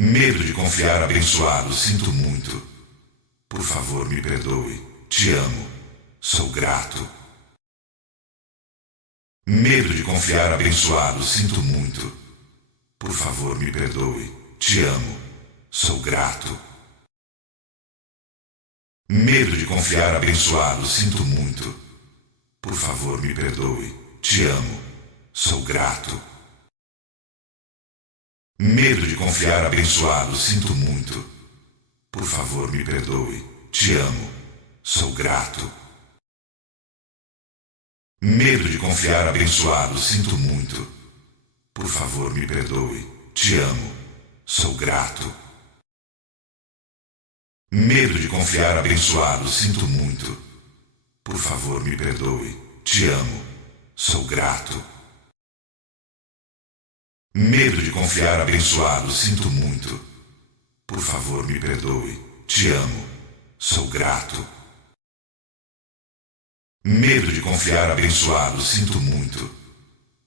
Medo de confiar abençoado, sinto muito. Por favor, me perdoe. Te amo. Sou grato. Medo de confiar abençoado, sinto muito. Por favor, me perdoe. Te amo. Sou grato. Medo de confiar abençoado, sinto muito. Por favor, me perdoe. Te amo. Sou grato. Medo de confiar abençoado, sinto muito. Por favor, me perdoe. Te amo. Sou grato. Medo de confiar abençoado, sinto muito. Por favor, me perdoe. Te amo. Sou grato. Medo de confiar abençoado, sinto muito. Por favor, me perdoe. Te amo. Sou grato. Medo de confiar abençoado, sinto muito. Por favor, me perdoe. Te amo. Sou grato. Medo de confiar abençoado, sinto muito.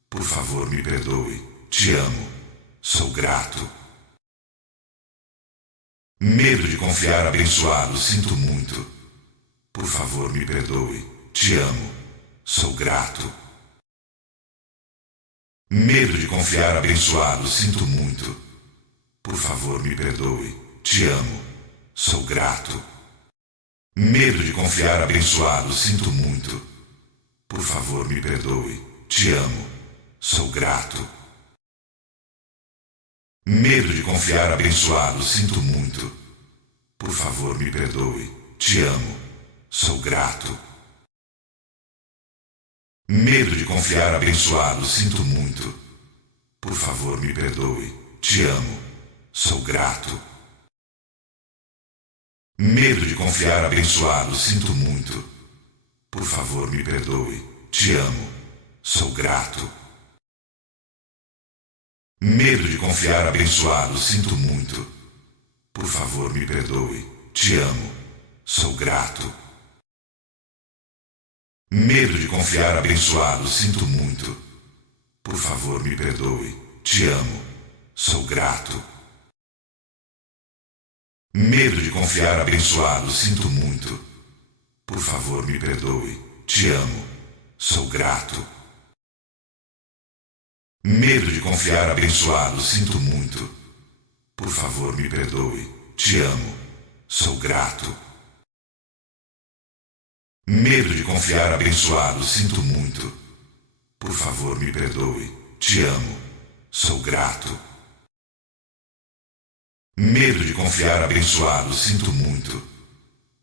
Por favor, me perdoe. Te amo. Sou grato. Medo de confiar abençoado, sinto muito. Por favor, me perdoe. Te amo. Sou grato. Medo de confiar abençoado, sinto muito. Por favor, me perdoe. Te amo. Sou grato. Medo de confiar abençoado, sinto muito. Por favor, me perdoe. Te amo. Sou grato. Medo de confiar abençoado, sinto muito. Por favor, me perdoe. Te amo. Sou grato. Medo de confiar abençoado, sinto muito. Por favor, me perdoe. Te amo. Sou grato. Medo de confiar abençoado, sinto muito. Por favor, me perdoe. Te amo. Sou grato. Medo de confiar abençoado, sinto muito. Por favor, me perdoe. Te amo. Sou grato. Medo de confiar abençoado, sinto muito. Por favor, me perdoe. Te amo. Sou grato. Medo de confiar abençoado, sinto muito. Por favor, me perdoe. Te amo. Sou grato. Medo de confiar abençoado, sinto muito. Por favor, me perdoe. Te amo. Sou grato. Medo de confiar abençoado, sinto muito. Por favor, me perdoe. Te amo. Sou grato. Medo de confiar abençoado, sinto muito.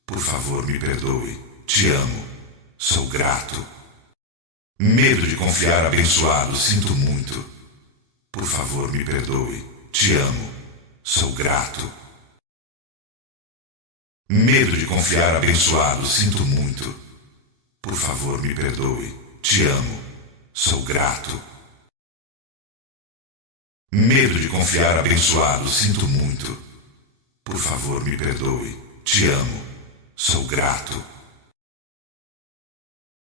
Por favor, me perdoe. Te amo. Sou grato. Medo de confiar abençoado, sinto muito. Por favor, me perdoe. Te amo. Sou grato. Medo de confiar abençoado, sinto muito. Por favor, me perdoe. Te amo. Sou grato. Medo de confiar abençoado, sinto muito. Por favor, me perdoe. Te amo. Sou grato.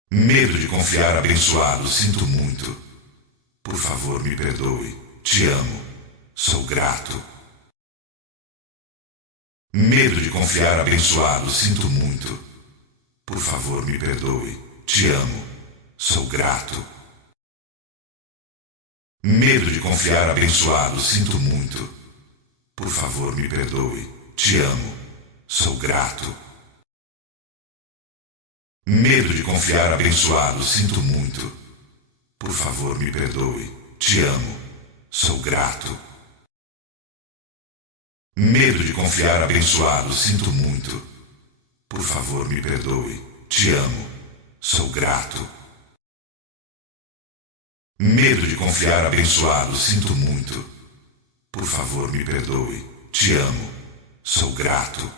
Medo de confiar abençoado, sinto muito. Por favor, me perdoe. Te amo. Sou grato. Medo de confiar abençoado, sinto muito. Por favor, me perdoe. Te amo. Sou grato. Medo de confiar abençoado, sinto muito. Por favor, me perdoe. Te amo. Sou grato. Medo de confiar abençoado, sinto muito. Por favor, me perdoe. Te amo. Sou grato. Medo de confiar abençoado, sinto muito. Por favor, me perdoe. Te amo. Sou grato. Medo de confiar abençoado, sinto muito. Por favor, me perdoe. Te amo. Sou grato.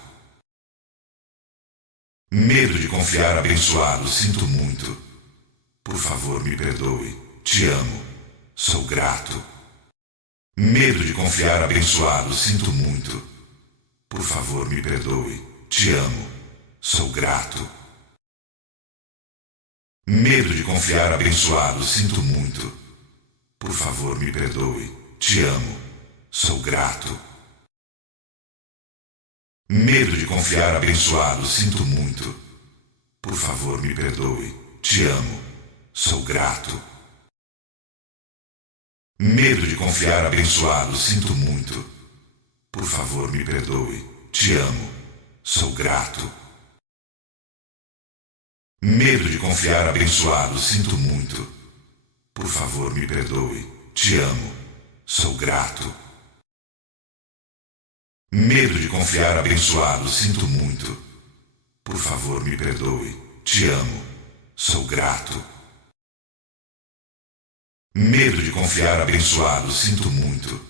Medo de confiar abençoado, sinto muito. Por favor, me perdoe. Te amo. Sou grato. Medo de confiar abençoado, sinto muito. Por favor, me perdoe. Te amo. Sou grato. Medo de confiar abençoado, sinto muito. Por favor, me perdoe. Te amo. Sou grato. Medo de confiar abençoado, sinto muito. Por favor, me perdoe. Te amo. Sou grato. Medo de confiar abençoado, sinto muito. Por favor, me perdoe. Te amo. Sou grato. Medo de confiar abençoado, sinto muito. Por favor, me perdoe. Te amo. Sou grato. Medo de confiar abençoado, sinto muito. Por favor, me perdoe. Te amo. Sou grato. Medo de confiar abençoado, sinto muito.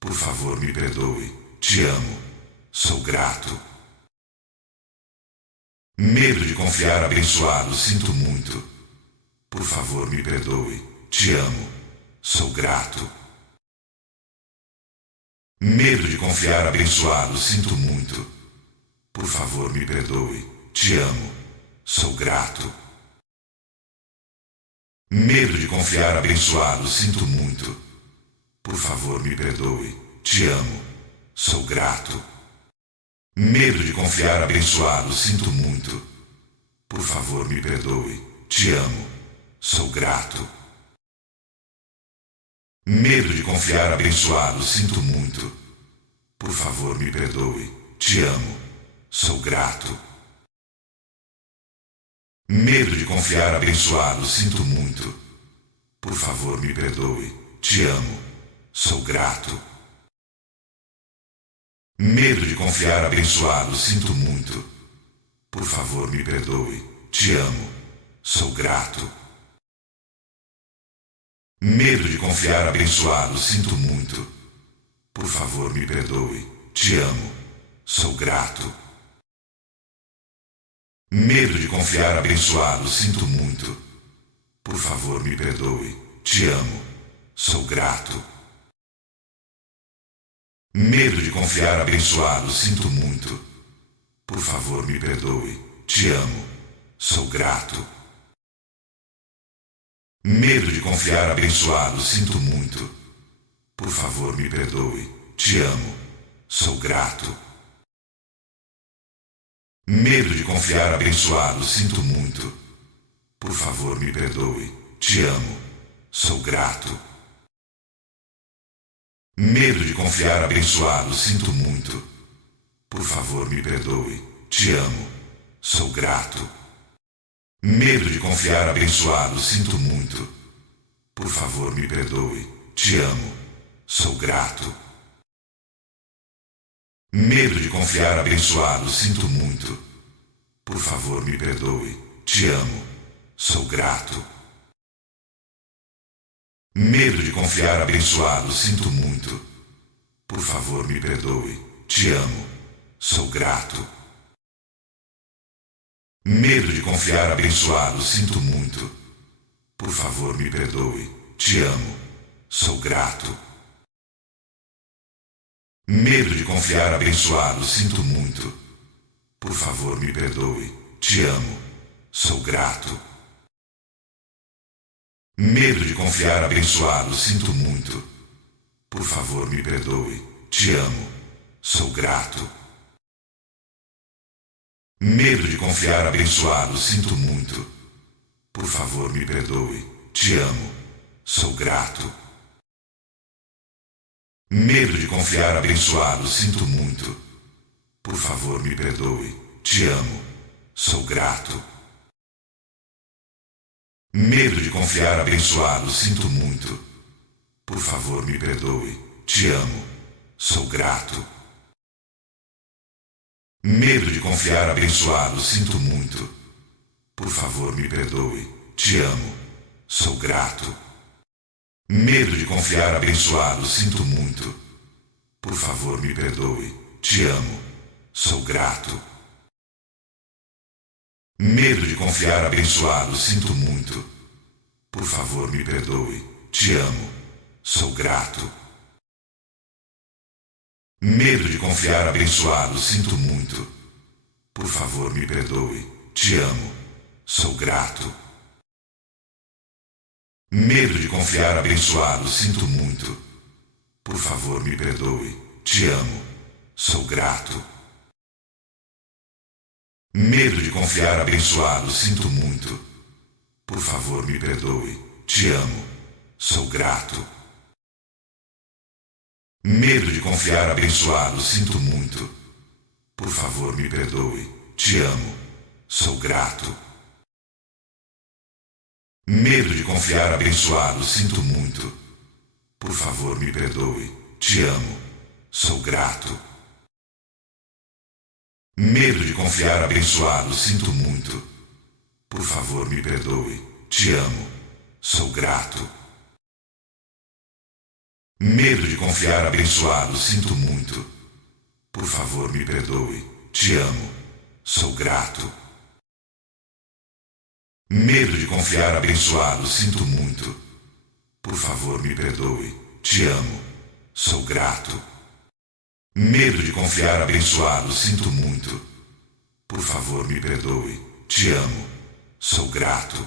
Por favor, me perdoe. Te amo. Sou grato. Medo de confiar abençoado, sinto muito. Por favor, me perdoe. Te amo. Sou grato. Medo de confiar abençoado, sinto muito. Por favor, me perdoe. Te amo. Sou grato. Medo de confiar abençoado, sinto muito. Por favor, me perdoe. Te amo. Sou grato. Medo de confiar abençoado, sinto muito. Por favor, me perdoe. Te amo. Sou grato. Medo de confiar abençoado, sinto muito. Por favor, me perdoe. Te amo. Sou grato. Medo de confiar abençoado, sinto muito. Por favor, me perdoe. Te amo. Sou grato. Medo de confiar abençoado, sinto muito. Por favor, me perdoe. Te amo. Sou grato. Medo de confiar abençoado, sinto muito. Por favor, me perdoe. Te amo. Sou grato. Medo de confiar abençoado, sinto muito. Por favor, me perdoe. Te amo. Sou grato. Medo de confiar abençoado, sinto muito. Por favor, me perdoe. Te amo. Sou grato. Medo de confiar abençoado, sinto muito. Por favor, me perdoe. Te amo. Sou grato. Medo de confiar abençoado, sinto muito. Por favor, me perdoe. Te amo. Sou grato. Medo de confiar abençoado, sinto muito. Por favor, me perdoe. Te amo. Sou grato. Medo de confiar abençoado, sinto muito. Por favor, me perdoe. Te amo. Sou grato. Medo de confiar abençoado, sinto muito. Por favor, me perdoe. Te amo. Sou grato. Medo de confiar abençoado, sinto muito. Por favor, me perdoe. Te amo. Sou grato. Medo de confiar abençoado, sinto muito. Por favor, me perdoe. Te amo. Sou grato. Medo de confiar abençoado, sinto muito. Por favor, me perdoe. Te amo. Sou grato. Medo de confiar abençoado, sinto muito. Por favor, me perdoe. Te amo. Sou grato. Medo de confiar abençoado, sinto muito. Por favor, me perdoe. Te amo. Sou grato. Medo de confiar abençoado, sinto muito. Por favor, me perdoe. Te amo. Sou grato. Medo de confiar abençoado, sinto muito. Por favor, me perdoe. Te amo. Sou grato. Medo de confiar abençoado, sinto muito. Por favor, me perdoe. Te amo. Sou grato. Medo de confiar abençoado, sinto muito. Por favor, me perdoe. Te amo. Sou grato. Medo de confiar abençoado, sinto muito. Por favor, me perdoe. Te amo. Sou grato. Medo de confiar abençoado, sinto muito. Por favor, me perdoe. Te amo. Sou grato. Medo de confiar abençoado, sinto muito. Por favor, me perdoe. Te amo. Sou grato. Medo de confiar abençoado, sinto muito. Por favor, me perdoe. Te amo. Sou grato. Medo de confiar abençoado, sinto muito. Por favor, me perdoe. Te amo. Sou grato. Medo de confiar abençoado, sinto muito. Por favor, me perdoe. Te amo. Sou grato. Medo de confiar abençoado, sinto muito. Por favor, me perdoe. Te amo. Sou grato. Medo de confiar abençoado, sinto muito. Por favor, me perdoe. Te amo. Sou grato. Medo de confiar abençoado, sinto muito. Por favor, me perdoe. Te amo. Sou grato. Medo de confiar abençoado, sinto muito. Por favor, me perdoe. Te amo. Sou grato.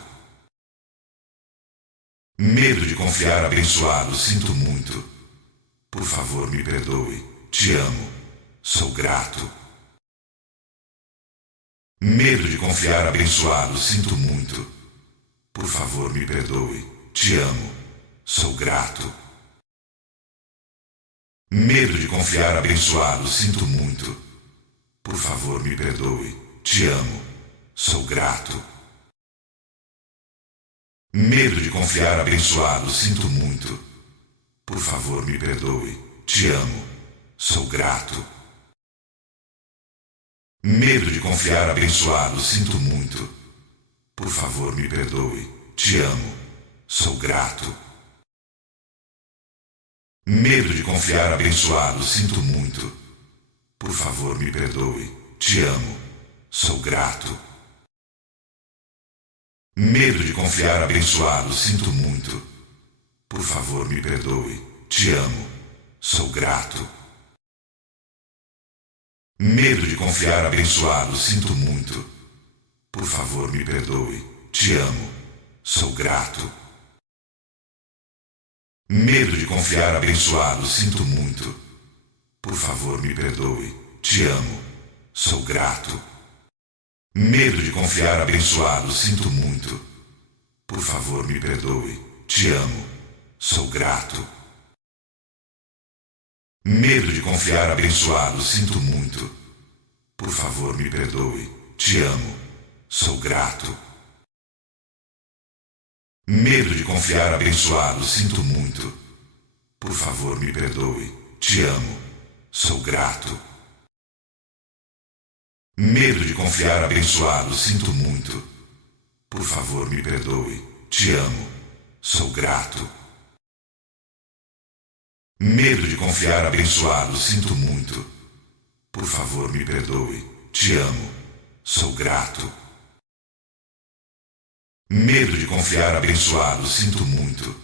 Medo de confiar abençoado, sinto muito. Por favor, me perdoe. Te amo. Sou grato. Medo de confiar abençoado, sinto muito. Por favor, me perdoe. Te amo. Sou grato. Medo de confiar abençoado, sinto muito. Por favor, me perdoe. Te amo. Sou grato. Medo de confiar abençoado, sinto muito. Por favor, me perdoe. Te amo. Sou grato. Medo de confiar abençoado, sinto muito. Por favor, me perdoe. Te amo. Sou grato. Medo de confiar abençoado, sinto muito. Por favor, me perdoe. Te amo. Sou grato. Medo de confiar abençoado, sinto muito. Por favor, me perdoe. Te amo. Sou grato. Medo de confiar abençoado, sinto muito. Por favor, me perdoe. Te amo. Sou grato. Medo de confiar abençoado, sinto muito. Por favor, me perdoe. Te amo. Sou grato. Medo de confiar abençoado, sinto muito. Por favor, me perdoe. Te amo. Sou grato. Medo de confiar abençoado, sinto muito. Por favor, me perdoe. Te amo. Sou grato. Medo de confiar abençoado, sinto muito. Por favor, me perdoe. Te amo. Sou grato. Medo de confiar abençoado, sinto muito. Por favor, me perdoe. Te amo. Sou grato. Medo de confiar abençoado, sinto muito. Por favor, me perdoe. Te amo. Sou grato. Medo de confiar abençoado, sinto muito.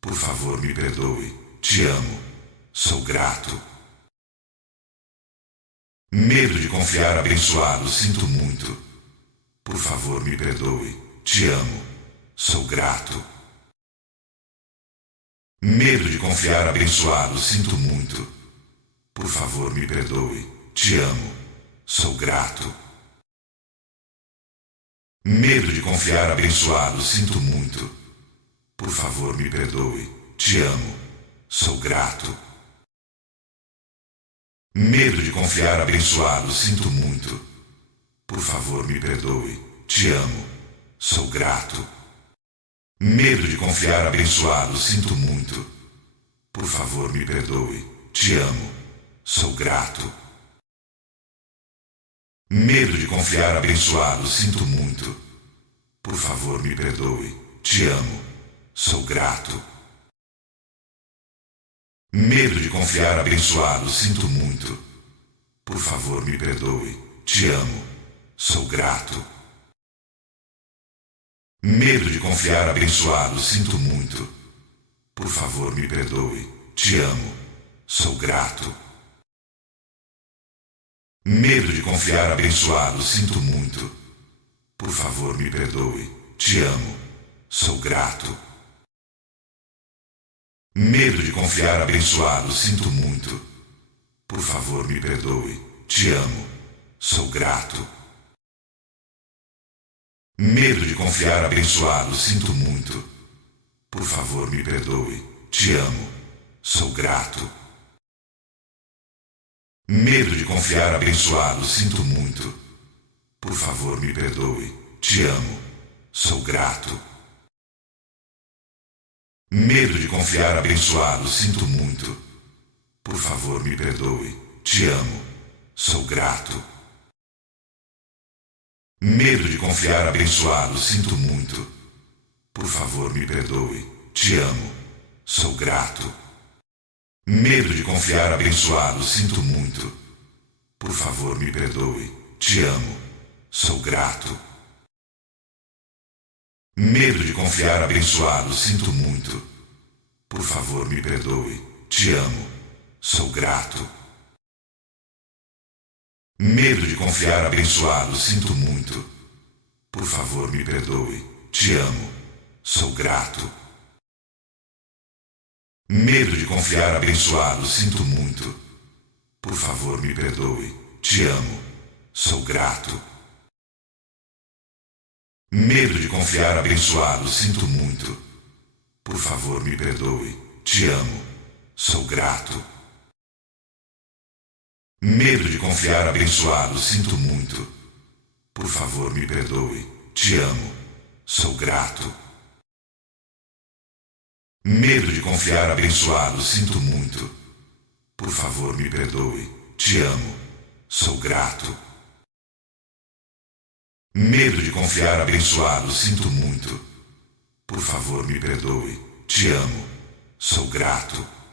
Por favor, me perdoe. Te amo. Sou grato. Medo de confiar abençoado, sinto muito. Por favor, me perdoe. Te amo. Sou grato. Medo de confiar abençoado, sinto muito. Por favor, me perdoe. Te amo. Sou grato. Medo de confiar abençoado, sinto muito. Por favor, me perdoe. Te amo. Sou grato. Medo de confiar abençoado, sinto muito. Por favor, me perdoe. Te amo. Sou grato. Medo de confiar abençoado, sinto muito. Por favor, me perdoe. Te amo. Sou grato. Medo de confiar abençoado, sinto muito. Por favor, me perdoe. Te amo. Sou grato. Medo de confiar abençoado, sinto muito. Por favor, me perdoe. Te amo. Sou grato. Medo de confiar abençoado, sinto muito. Por favor, me perdoe. Te amo. Sou grato. Medo de confiar abençoado, sinto muito. Por favor, me perdoe. Te amo. Sou grato. Medo de confiar abençoado, sinto muito. Por favor, me perdoe. Te amo. Sou grato. Medo de confiar abençoado, sinto muito. Por favor, me perdoe. Te amo. Sou grato. Medo de confiar abençoado, sinto muito. Por favor, me perdoe. Te amo. Sou grato. Medo de confiar abençoado, sinto muito. Por favor, me perdoe. Te amo. Sou grato. Medo de confiar abençoado, sinto muito. Por favor, me perdoe. Te amo. Sou grato. Medo de confiar abençoado, sinto muito. Por favor, me perdoe. Te amo. Sou grato. Medo de confiar abençoado, sinto muito. Por favor, me perdoe. Te amo. Sou grato. Medo de confiar abençoado, sinto muito. Por favor, me perdoe. Te amo. Sou grato. Medo de confiar abençoado, sinto muito. Por favor, me perdoe. Te amo. Sou grato. Medo de confiar abençoado, sinto muito. Por favor, me perdoe. Te amo. Sou grato. Medo de confiar abençoado, sinto muito. Por favor, me perdoe. Te amo. Sou grato. Medo de confiar abençoado, sinto muito. Por favor, me perdoe. Te amo. Sou grato. Medo de confiar abençoado, sinto muito. Por favor, me perdoe. Te amo. Sou grato.